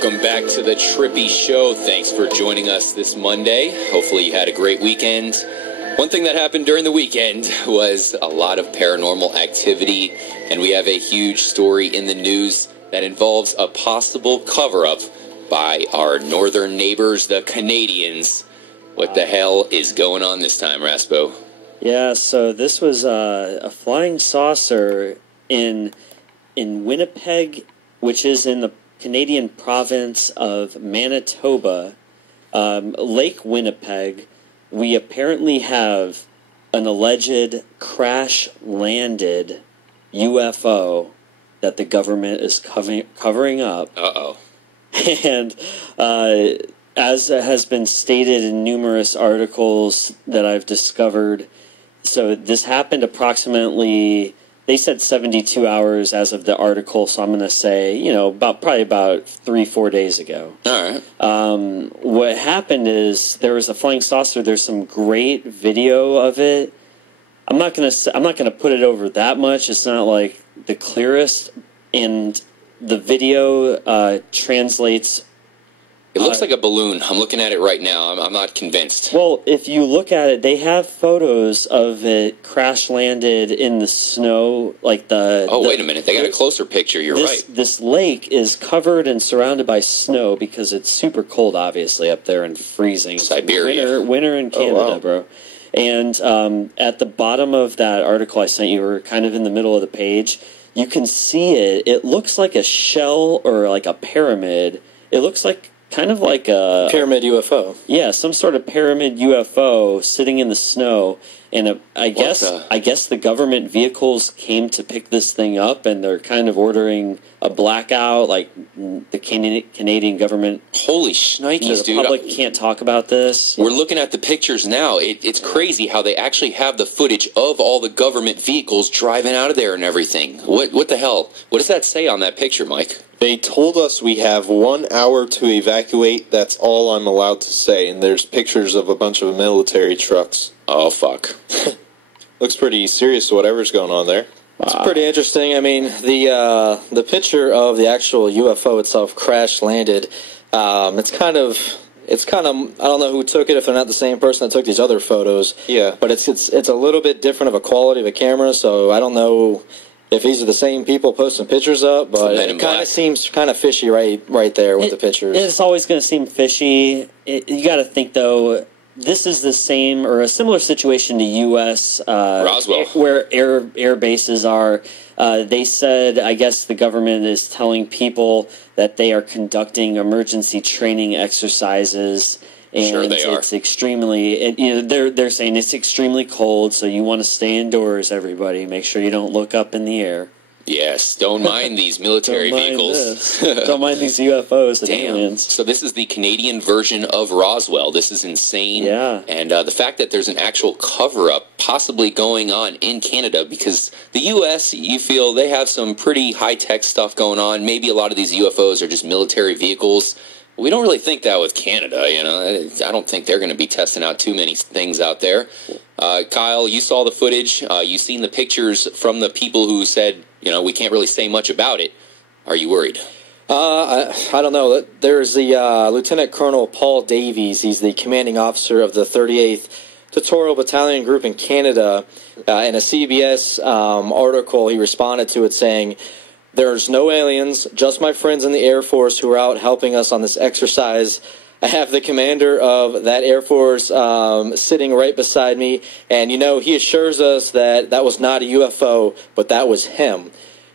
Welcome back to the Trippy Show. Thanks for joining us this Monday. Hopefully you had a great weekend. One thing that happened during the weekend was a lot of paranormal activity, and we have a huge story in the news that involves a possible cover-up by our northern neighbors, the Canadians. What the hell is going on this time, Raspo? Yeah, so this was a flying saucer in Winnipeg, which is in the Canadian province of Manitoba, Lake Winnipeg. We apparently have an alleged crash-landed UFO that the government is covering up. Uh-oh. And as has been stated in numerous articles that I've discovered, so this happened approximately, they said 72 hours as of the article, so I'm going to say, probably about 3-4 days ago. All right. What happened is there was a flying saucer. There's some great video of it. I'm not going to put it over that much. It's not like the clearest, and the video translates. It looks like a balloon. I'm looking at it right now. I'm not convinced. Well, if you look at it, they have photos of it crash landed in the snow, like the... Oh, wait a minute. They got a closer picture. You're right. This lake is covered and surrounded by snow because it's super cold, obviously, up there and freezing. Siberia. Winter in Canada, bro. And at the bottom of that article I sent you, or kind of in the middle of the page, you can see it. It looks like a shell or like a pyramid. It looks like... kind of like a... pyramid UFO. Yeah, some sort of pyramid UFO sitting in the snow. And I guess the government vehicles came to pick this thing up, and they're kind of ordering a blackout, like the Canadian government. Holy shnikes, dude. The public can't talk about this. We're looking at the pictures now. It's crazy how they actually have the footage of all the government vehicles driving out of there and everything. What the hell? What does that say on that picture, Mike? They told us we have 1 hour to evacuate. That's all I'm allowed to say. And there's pictures of a bunch of military trucks. Oh, fuck. Looks pretty serious, whatever's going on there. It's pretty interesting. I mean, the picture of the actual UFO itself crash landed. It's kind of I don't know who took it, if they're not the same person that took these other photos. Yeah. But it's a little bit different of a quality of a camera, so I don't know if these are the same people posting pictures up, but it kind of seems kind of fishy right there with the pictures. It's always going to seem fishy. You got to think, though, this is the same or a similar situation to U.S. Roswell, where air bases are. They said, I guess the government is telling people that they are conducting emergency training exercises. And sure they are. It's extremely, they're saying it's extremely cold, so you want to stay indoors, everybody. Make sure you don't look up in the air. Yes, don't mind these military vehicles. Don't mind these UFOs and Damn. aliens. So this is the Canadian version of Roswell. This is insane. Yeah. And the fact that there's an actual cover-up possibly going on in Canada, because the U.S., you feel they have some pretty high-tech stuff going on. Maybe a lot of these UFOs are just military vehicles. We don't really think that with Canada, I don't think they're going to be testing out too many things out there. Kyle, you saw the footage. You've seen the pictures from the people who said, we can't really say much about it. Are you worried? I don't know. There's the Lieutenant Colonel Paul Davies. He's the commanding officer of the 38th Tutorial Battalion Group in Canada. In a CBS article, he responded to it saying, "There's no aliens, just my friends in the Air Force who are out helping us on this exercise. I have the commander of that Air Force sitting right beside me, and he assures us that that was not a UFO, but that was him."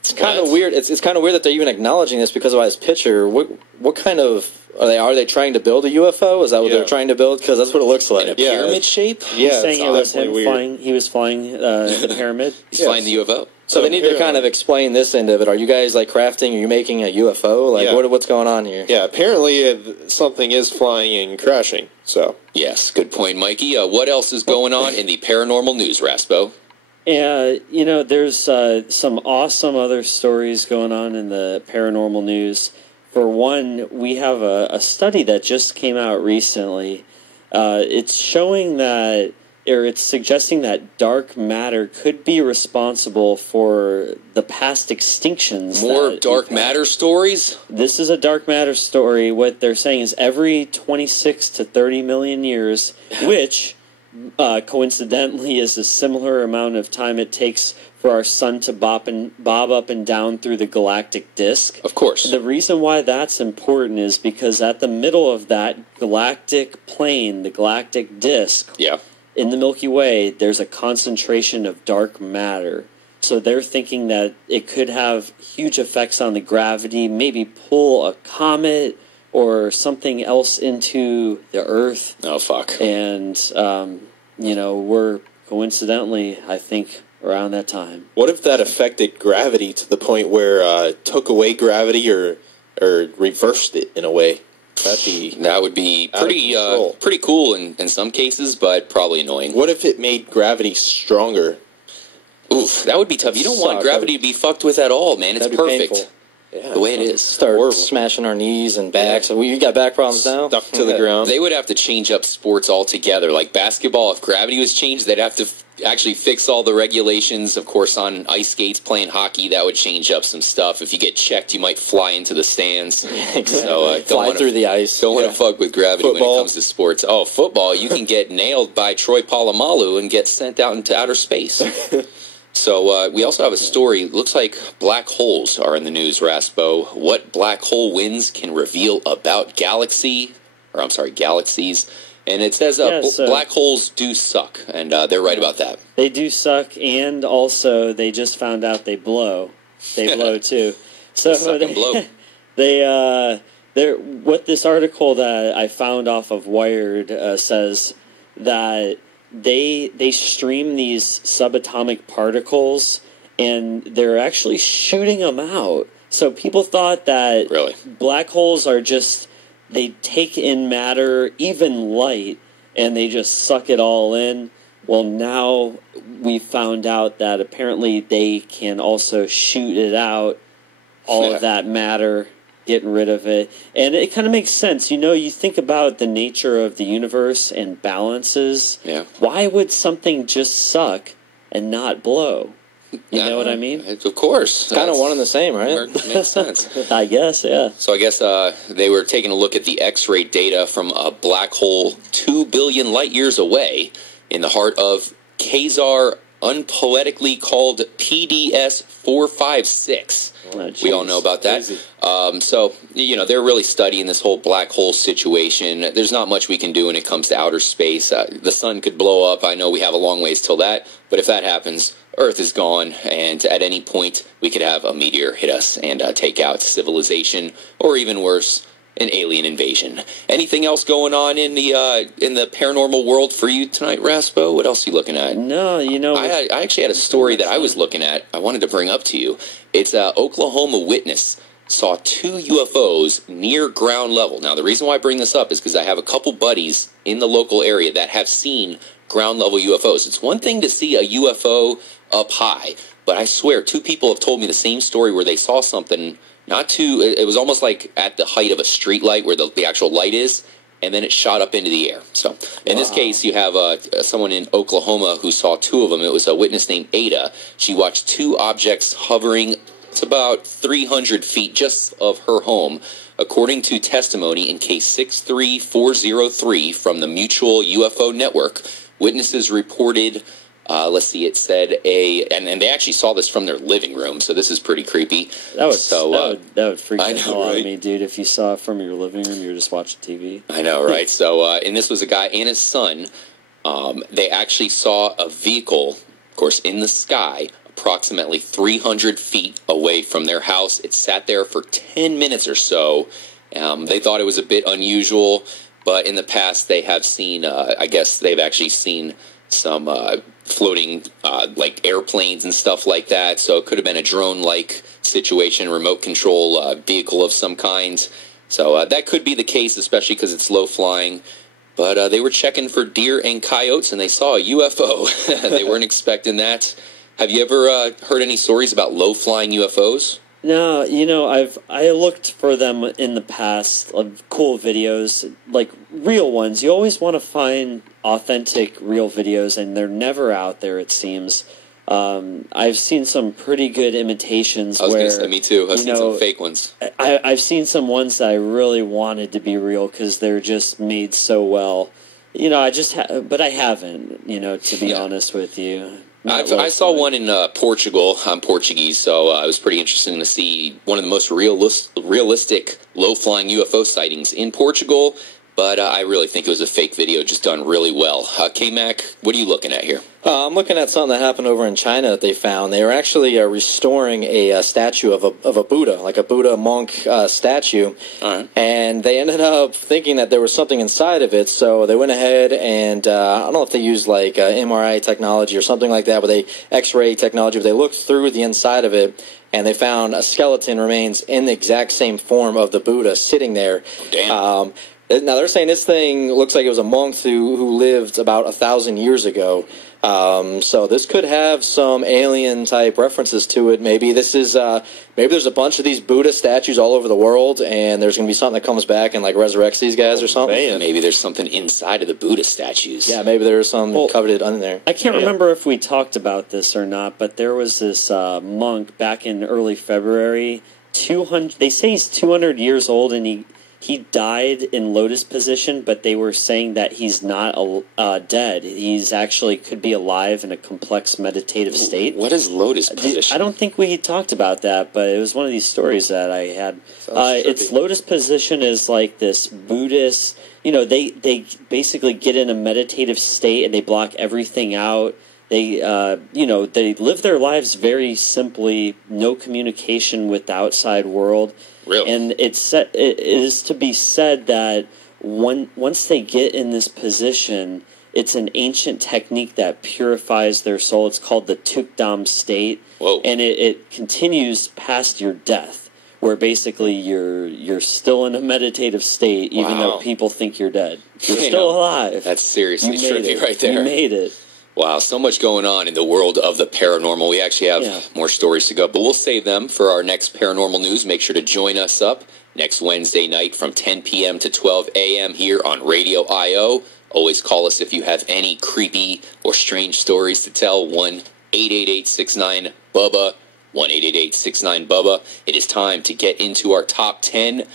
It's kind of weird. It's kind of weird that they're even acknowledging this because of his picture. What kind of are they trying to build a UFO? Is that what they're trying to build? Because that's what it looks like. In a pyramid shape? Yeah, He's saying it was him weird. flying. He was flying the pyramid. He's flying the UFO. So they need to kind of explain this end of it. Are you guys crafting? Are you making a UFO? What's going on here? Yeah, apparently something is flying and crashing. So yes, good point, Mikey. What else is going on in the paranormal news, Raspo? Yeah, there's some awesome other stories going on in the paranormal news. For one, we have a study that just came out recently. It's showing that it's suggesting that dark matter could be responsible for the past extinctions. More that dark we've had. matter stories? This is a dark matter story. What they're saying is every 26 to 30 million years, which coincidentally is a similar amount of time it takes for our sun to bob up and down through the galactic disk. Of course. The reason why that's important is because at the middle of that galactic plane, the galactic disk, Yeah. in the Milky Way, there's a concentration of dark matter. So they're thinking that it could have huge effects on the gravity, maybe pull a comet or something else into the Earth. Oh, fuck. And, we're coincidentally, I think, around that time. What if that affected gravity to the point where it took away gravity or reversed it in a way? That would be Out of control. pretty cool in some cases, but probably annoying. What if it made gravity stronger? Oof, that would be tough. You don't want Suck. gravity to be fucked with at all, man. It's That'd be perfect. painful. Yeah. The way it is. Start Horrible. smashing our knees and backs. We got back problems now. Stuck to the ground. They would have to change up sports altogether. Like basketball, if gravity was changed, they'd have to actually fix all the regulations. Of course, on ice skates, playing hockey, that would change up some stuff. If you get checked, you might fly into the stands. So don't Fly wanna- through the ice. Don't want to fuck with gravity when Football. it comes to sports. Oh, football, you can get nailed by Troy Polamalu and get sent out into outer space. So we also have a story. Looks like black holes are in the news, Raspo. What black hole winds can reveal about galaxies. And it says black holes do suck, and they're right about that. They do suck, and also they just found out they blow. They blow too. So Suck and blow. what this article that I found off of Wired says that they stream these subatomic particles, and they're actually shooting them out. So people thought that Really? black holes are just, they take in matter, even light, and they just suck it all in. Well, now we found out that apparently they can also shoot it out, all of that matter, getting rid of it. And it kind of makes sense. You think about the nature of the universe and balances. Yeah. Why would something just suck and not blow? You know what I mean? Of course. It's kind of one and the same, right? Makes sense. I guess, yeah. So I guess they were taking a look at the X-ray data from a black hole 2 billion light years away in the heart of Quasar, unpoetically called PDS 456. Oh, We all know about that. So, they're really studying this whole black hole situation. There's not much we can do when it comes to outer space. The sun could blow up. I know we have a long ways till that. But if that happens, Earth is gone. And at any point, we could have a meteor hit us and take out civilization. Or even worse, an alien invasion. Anything else going on in the paranormal world for you tonight, Raspo? What else are you looking at? No, I actually had a story that I was looking at. I wanted to bring up to you. It's Oklahoma witness saw 2 UFOs near ground level. Now, the reason why I bring this up is because I have a couple buddies in the local area that have seen ground level UFOs. It's one thing to see a UFO up high, but I swear 2 people have told me the same story where they saw something. It was almost like at the height of a street light where the actual light is, and then it shot up into the air. So, in this case, you have someone in Oklahoma who saw 2 of them. It was a witness named Ada. She watched 2 objects hovering. It's about 300 feet just of her home. According to testimony in case 63403 from the Mutual UFO Network, witnesses reported... it said and they actually saw this from their living room, so this is pretty creepy. That would freak I the know, hell out right? of me, dude. If you saw it from your living room, you were just watching TV. I know, right? So, and this was a guy and his son. They actually saw a vehicle, of course, in the sky, approximately 300 feet away from their house. It sat there for 10 minutes or so. They thought it was a bit unusual, but in the past they have seen, I guess they've actually seen some floating like airplanes and stuff like that. So it could have been a drone-like situation, remote control vehicle of some kind. So that could be the case, especially because it's low flying. But they were checking for deer and coyotes, and they saw a UFO. They weren't expecting that. Have you ever heard any stories about low-flying UFOs? No, I looked for them in the past, of cool videos, like real ones. You always want to find authentic, real videos, and they're never out there, it seems. I've seen some pretty good imitations. I was going to say, me too. I've seen some fake ones. I've seen some ones that I really wanted to be real because they're just made so well. But I haven't, to be honest with you. I saw one in Portugal. I'm Portuguese, so I was pretty interested to see one of the most realistic low-flying UFO sightings in Portugal, but I really think it was a fake video just done really well. K-Mac, what are you looking at here? I'm looking at something that happened over in China that they found. They were actually restoring a statue of a Buddha, like a Buddha monk statue. All right. And they ended up thinking that there was something inside of it, so they went ahead and, I don't know if they used like MRI technology or something like that, but X-ray technology, but they looked through the inside of it, and they found a skeleton remains in the exact same form of the Buddha sitting there. Damn. Now, they're saying this thing looks like it was a monk who lived about 1,000 years ago. So this could have some alien-type references to it. Maybe this is maybe there's a bunch of these Buddha statues all over the world, and there's going to be something that comes back and like resurrects these guys or something. Man. Maybe there's something inside of the Buddha statues. Yeah, maybe there's some coveted under there. I can't remember if we talked about this or not, but there was this monk back in early February. They say he's 200 years old, and he died in lotus position, but they were saying that he's not dead. He's actually could be alive in a complex meditative state. What is lotus position? I don't think we talked about that, but it was one of these stories that I had. It's lotus position is like this Buddhist, they basically get in a meditative state and they block everything out. They, they live their lives very simply, no communication with the outside world. Really? And it is to be said that once they get in this position, it's an ancient technique that purifies their soul. It's called the Tukdam state. Whoa. And it continues past your death, where basically you're still in a meditative state, even though people think you're dead. You're still alive. That's seriously trippy right there. You made it. Wow, so much going on in the world of the paranormal. We actually have more stories to go, but we'll save them for our next paranormal news. Make sure to join us up next Wednesday night from 10 p.m. to 12 a.m. here on Radio I.O. Always call us if you have any creepy or strange stories to tell. 1-888-69-BUBBA, 1-888-69-BUBBA. It is time to get into our top 10